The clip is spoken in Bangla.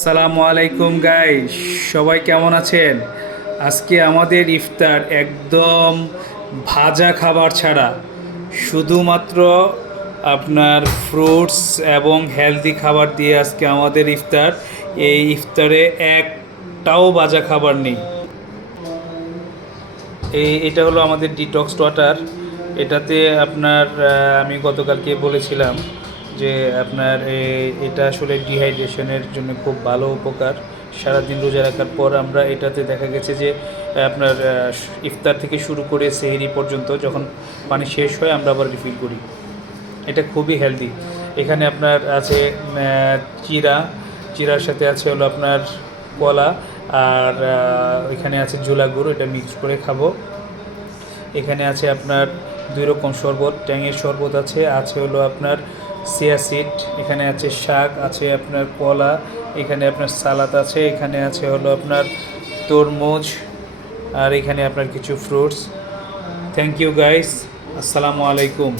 আসসালামু আলাইকুম গাইস, সবাই কেমন আছেন? আজকে আমাদের ইফতার একদম ভাজা খাবার ছাড়া, শুধুমাত্র আপনার ফ্রুটস এবং হেলদি খাবার দিয়ে আজকে আমাদের ইফতার। এই ইফতারে একটাও ভাজা খাবার নেই। এটা হলো আমাদের ডিটক্স ওয়াটার। এটাতে আপনার আমি গতকালকে বলেছিলাম যে আপনার এটা আসলে ডিহাইড্রেশনের জন্য খুব ভালো উপকার। সারাদিন রোজা রাখার পর আমরা এটাতে দেখা গেছে যে আপনার ইফতার থেকে শুরু করে সেহরি পর্যন্ত যখন পানি শেষ হয় আমরা আবার রিফিল করি। এটা খুবই হেলদি। এখানে আপনার আছে চিরা, চিরার সাথে আছে হলো আপনার কলা, আর এখানে আছে জোলা গুঁড়ো, এটা মিক্স করে খাবো। এখানে আছে আপনার দুই রকম শরবত, ট্যাঙের শরবত আছে, আছে হলো আপনার সিয়া সিড, এখানে আছে শাক, আছে আপনার কলা, এখানে আপনার সালাদ আছে, এখানে আছে হলো আপনার তরমুজ, আর এখানে আপনার কিছু ফ্রুটস। থ্যাংক ইউ গাইস, আসসালামু আলাইকুম।